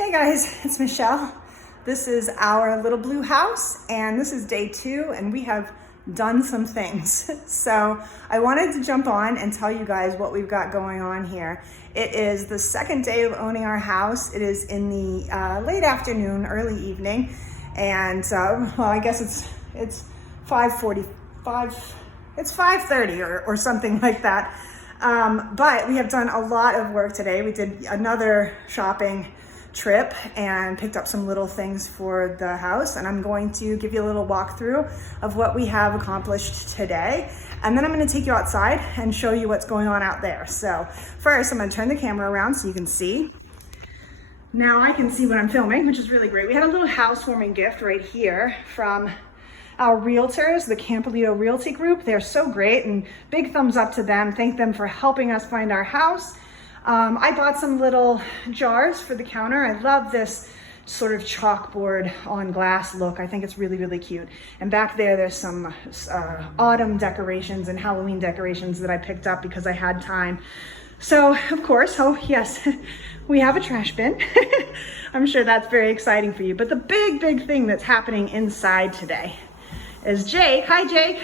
Hey guys, it's Michelle. This is our little blue house and this is day 2 and we have done some things. So I wanted to jump on and tell you guys what we've got going on here. It is the second day of owning our house. It is in the late afternoon, early evening. And well, I guess it's 5:45, it's 5:30 or something like that. But we have done a lot of work today. We did another shopping trip and picked up some little things for the house, and I'm going to give you a little walkthrough of what we have accomplished today, and then I'm going to take you outside and show you what's going on out there. So first I'm going to turn the camera around so you can see. Now I can see what I'm filming, which is really great. We had a little housewarming gift right here from our realtors, the Campolito Realty Group. They're so great, and big thumbs up to them. Thank them for helping us find our house. I bought some little jars for the counter. I love this sort of chalkboard on glass look. I think it's really, really cute. And back there's some autumn decorations and Halloween decorations that I picked up because I had time. So of course, oh yes, we have a trash bin. I'm sure that's very exciting for you. But the big thing that's happening inside today is Jake, hi Jake,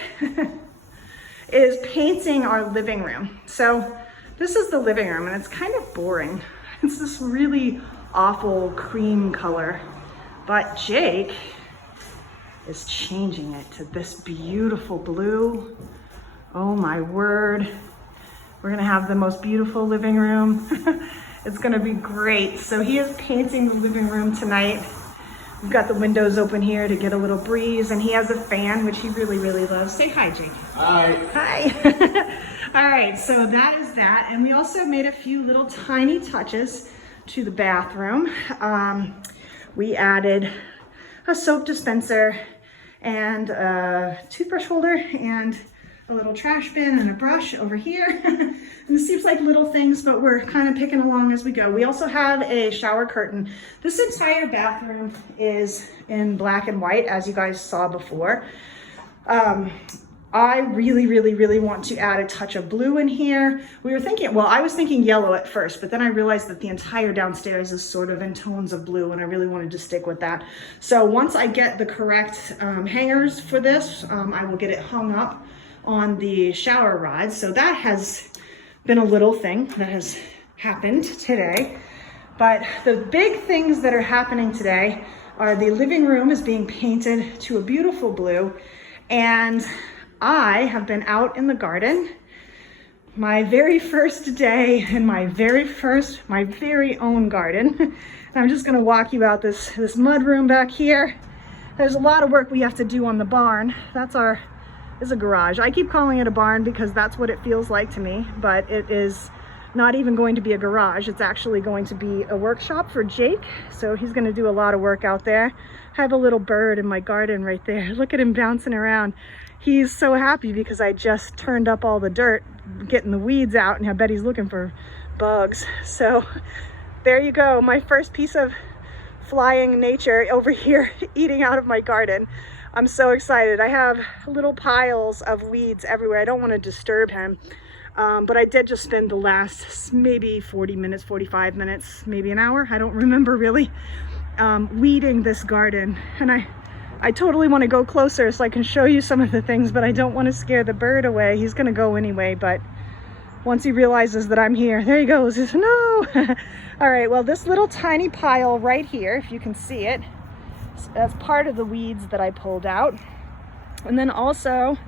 is painting our living room. So this is the living room, and it's kind of boring. It's this really awful cream color, but Jake is changing it to this beautiful blue. Oh my word. We're gonna have the most beautiful living room. It's gonna be great. So he is painting the living room tonight. We've got the windows open here to get a little breeze, and he has a fan, which he really, really loves. Say hi, Jake. Hi. Hi. All right, so that is that. And we also made a few little tiny touches to the bathroom. We added a soap dispenser and a toothbrush holder and a little trash bin and a brush over here. And it seems like little things, but we're kind of picking along as we go. We also have a shower curtain. This entire bathroom is in black and white, as you guys saw before. I really want to add a touch of blue in here. We were thinking, well, I was thinking yellow at first, but then I realized that the entire downstairs is sort of in tones of blue, and I really wanted to stick with that. So once I get the correct hangers for this, I will get it hung up on the shower rod. So that has been a little thing that has happened today. But the big things that are happening today are the living room is being painted to a beautiful blue, and I have been out in the garden, my very first day in my very own garden. And I'm just gonna walk you out this mud room back here. There's a lot of work we have to do on the barn. Is a garage. I keep calling it a barn because that's what it feels like to me, but it is not even going to be a garage. It's actually going to be a workshop for Jake. So he's gonna do a lot of work out there. I have a little bird in my garden right there. Look at him bouncing around. He's so happy because I just turned up all the dirt, getting the weeds out, and I bet he's looking for bugs. So there you go, my first piece of flying nature over here eating out of my garden. I'm so excited. I have little piles of weeds everywhere. I don't want to disturb him, but I did just spend the last maybe 40 minutes, 45 minutes, maybe an hour, I don't remember really, weeding this garden. And I totally want to go closer so I can show you some of the things, but I don't want to scare the bird away. He's going to go anyway, but once he realizes that I'm here, there he goes. He says, no. All right, well, this little tiny pile right here, if you can see it, that's part of the weeds that I pulled out. And then also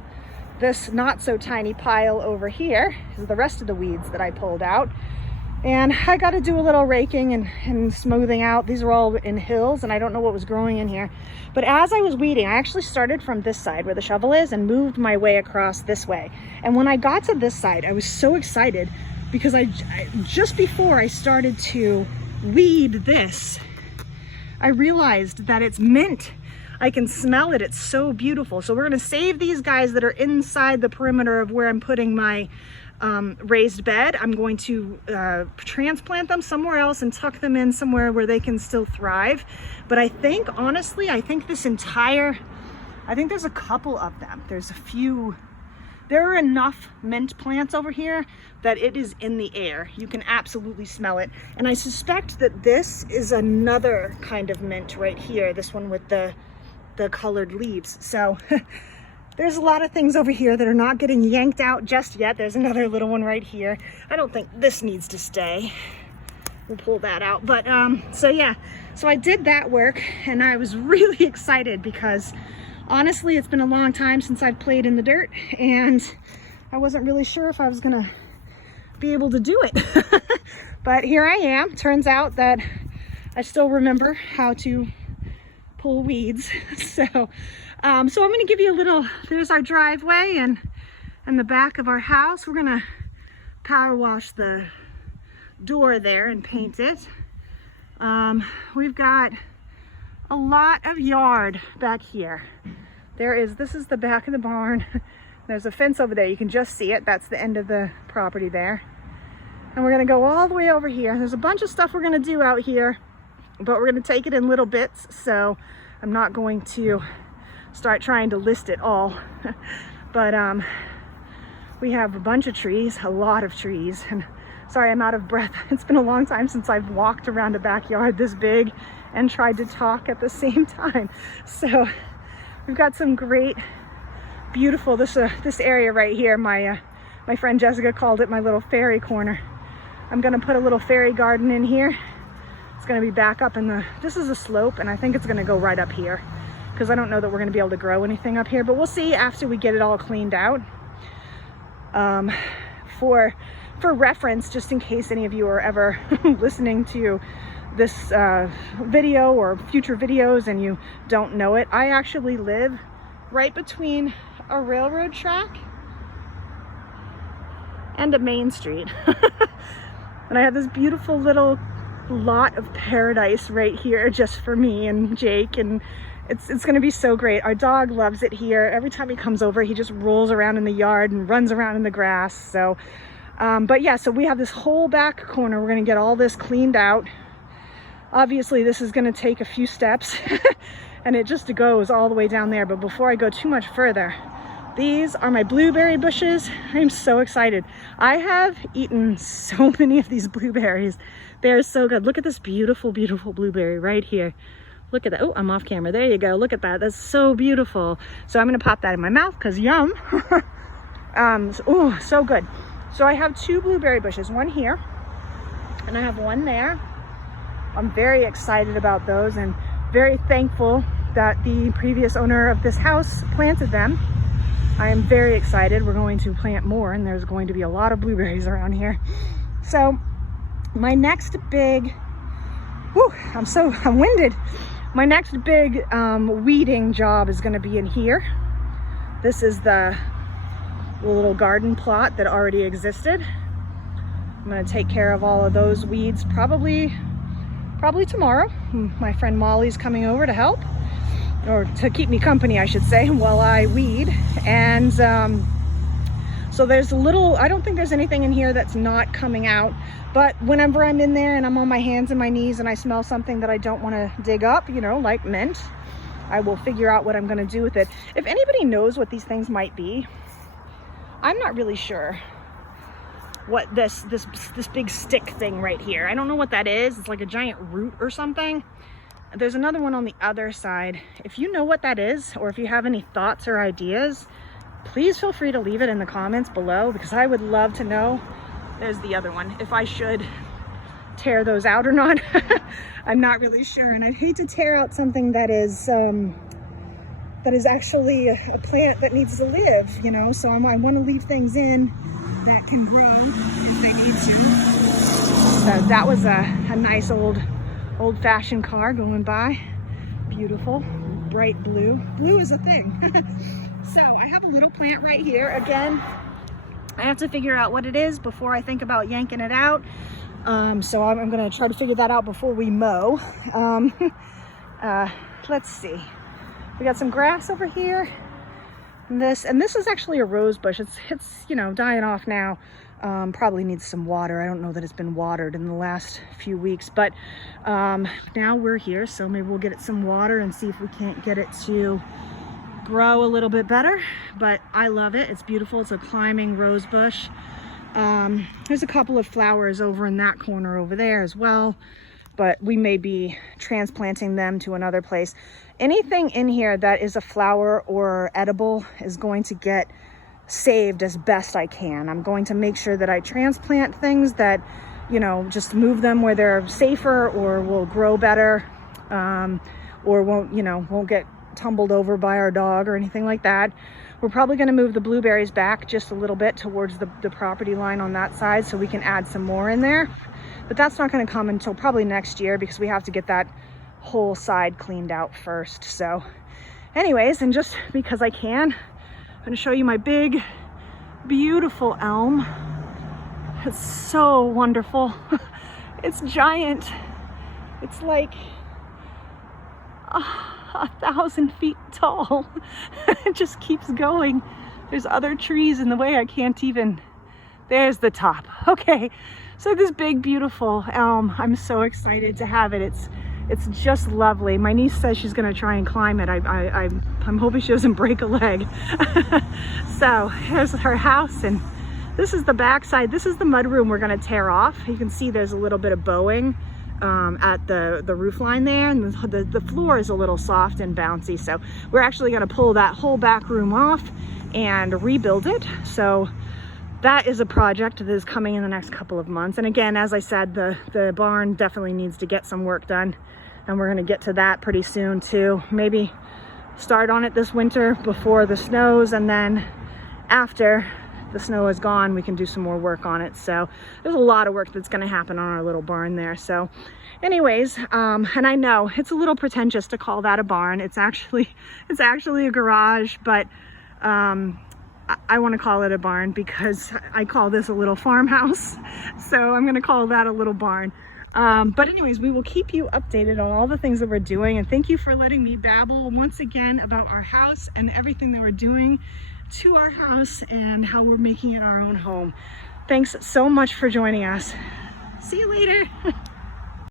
this not so tiny pile over here is the rest of the weeds that I pulled out. And I got to do a little raking and smoothing out. These are all in hills, and I don't know what was growing in here. But as I was weeding, I actually started from this side where the shovel is and moved my way across this way. And when I got to this side, I was so excited because I just before I started to weed this, I realized that it's mint. I can smell it. It's so beautiful. So we're going to save these guys that are inside the perimeter of where I'm putting my raised bed. I'm going to transplant them somewhere else and tuck them in somewhere where they can still thrive. But I think, honestly, I think there's a couple of them. There's a few There are enough mint plants over here that it is in the air. You can absolutely smell it. And I suspect that this is another kind of mint right here, this one with the colored leaves. So there's a lot of things over here that are not getting yanked out just yet. There's another little one right here. I don't think this needs to stay. We'll pull that out. But so yeah, so I did that work and I was really excited because honestly, it's been a long time since I've played in the dirt and I wasn't really sure if I was gonna be able to do it. But here I am. Turns out that I still remember how to pull weeds. So I'm gonna give you a little, there's our driveway and the back of our house. We're gonna power wash the door there and paint it. We've got a lot of yard back here. This is the back of the barn. There's a fence over there. You can just see it. That's the end of the property there. And we're gonna go all the way over here. There's a bunch of stuff we're gonna do out here, but we're gonna take it in little bits. So I'm not going to start trying to list it all. But we have a bunch of trees, a lot of trees. And sorry, I'm out of breath. It's been a long time since I've walked around a backyard this big and tried to talk at the same time. So we've got some great, beautiful, this area right here, my friend Jessica called it my little fairy corner. I'm gonna put a little fairy garden in here. It's gonna be back up in this is a slope and I think it's gonna go right up here because I don't know that we're gonna be able to grow anything up here, but we'll see after we get it all cleaned out. For reference, just in case any of you are ever listening to this video or future videos and you don't know it, I actually live right between a railroad track and a main street. And I have this beautiful little lot of paradise right here just for me and Jake, and it's gonna be so great. Our dog loves it here. Every time he comes over, he just rolls around in the yard and runs around in the grass. So but yeah, so we have this whole back corner. We're gonna get all this cleaned out. Obviously this is gonna take a few steps and it just goes all the way down there. But before I go too much further, these are my blueberry bushes. I'm so excited. I have eaten so many of these blueberries. They're so good. Look at this beautiful, beautiful blueberry right here. Look at that. Oh, I'm off camera. There you go. Look at that. That's so beautiful. So I'm gonna pop that in my mouth because yum. Oh, so good. So I have two blueberry bushes, one here and I have one there. I'm very excited about those and very thankful that the previous owner of this house planted them. I am very excited. We're going to plant more and there's going to be a lot of blueberries around here. So my next big, I'm winded. My next big weeding job is gonna be in here. This is the little garden plot that already existed. I'm gonna take care of all of those weeds probably tomorrow. My friend Molly's coming over to help, or to keep me company, I should say, while I weed. And so there's a little, I don't think there's anything in here that's not coming out, but whenever I'm in there and I'm on my hands and my knees and I smell something that I don't want to dig up, you know, like mint, I will figure out what I'm going to do with it. If anybody knows what these things might be, I'm not really sure what this big stick thing right here. I don't know what that is. It's like a giant root or something. There's another one on the other side. If you know what that is, or if you have any thoughts or ideas, please feel free to leave it in the comments below because I would love to know. There's the other one. If I should tear those out or not. I'm not really sure. And I'd hate to tear out something that is actually a plant that needs to live, you know, so I want to leave things in that can grow if they need to. So that was a nice old-fashioned car going by. Beautiful, bright blue. Blue is a thing. So I have a little plant right here. Again, I have to figure out what it is before I think about yanking it out. So I'm going to try to figure that out before we mow. Let's see. We got some grass over here. And this is actually a rose bush. It's you know, dying off now. Probably needs some water. I don't know that it's been watered in the last few weeks, but now we're here, so maybe we'll get it some water and see if we can't get it to grow a little bit better, but I love it. It's beautiful. It's a climbing rose bush. There's a couple of flowers over in that corner over there as well, but we may be transplanting them to another place. Anything in here that is a flower or edible is going to get saved as best I can. I'm going to make sure that I transplant things that, you know, just move them where they're safer or will grow better, or won't get tumbled over by our dog or anything like that. We're probably going to move the blueberries back just a little bit towards the property line on that side so we can add some more in there. But that's not going to come until probably next year because we have to get that whole side cleaned out first. So anyways, and just because I can, I'm going to show you my big, beautiful elm. It's so wonderful. It's giant. It's like 1,000 feet tall. It just keeps going. There's other trees in the way. I can't even. There's the top. Okay, so this big beautiful elm, I'm so excited to have it. It's just lovely. My niece says she's gonna try and climb it. I'm hoping she doesn't break a leg. So here's her house, and this is the back side. This is the mud room we're gonna tear off. You can see there's a little bit of bowing at the roof line there, and the floor is a little soft and bouncy. So we're actually going to pull that whole back room off and rebuild it. So that is a project that is coming in the next couple of months. And again, as I said, the barn definitely needs to get some work done, and we're going to get to that pretty soon too. Maybe start on it this winter before the snows, and then after the snow is gone, we can do some more work on it. So there's a lot of work that's going to happen on our little barn there. So anyways, and I know it's a little pretentious to call that a barn. It's actually a garage, but I want to call it a barn because I call this a little farmhouse. So I'm going to call that a little barn. But anyways, we will keep you updated on all the things that we're doing, and thank you for letting me babble once again about our house and everything that we're doing to our house and how we're making it our own home. Thanks so much for joining us. See you later.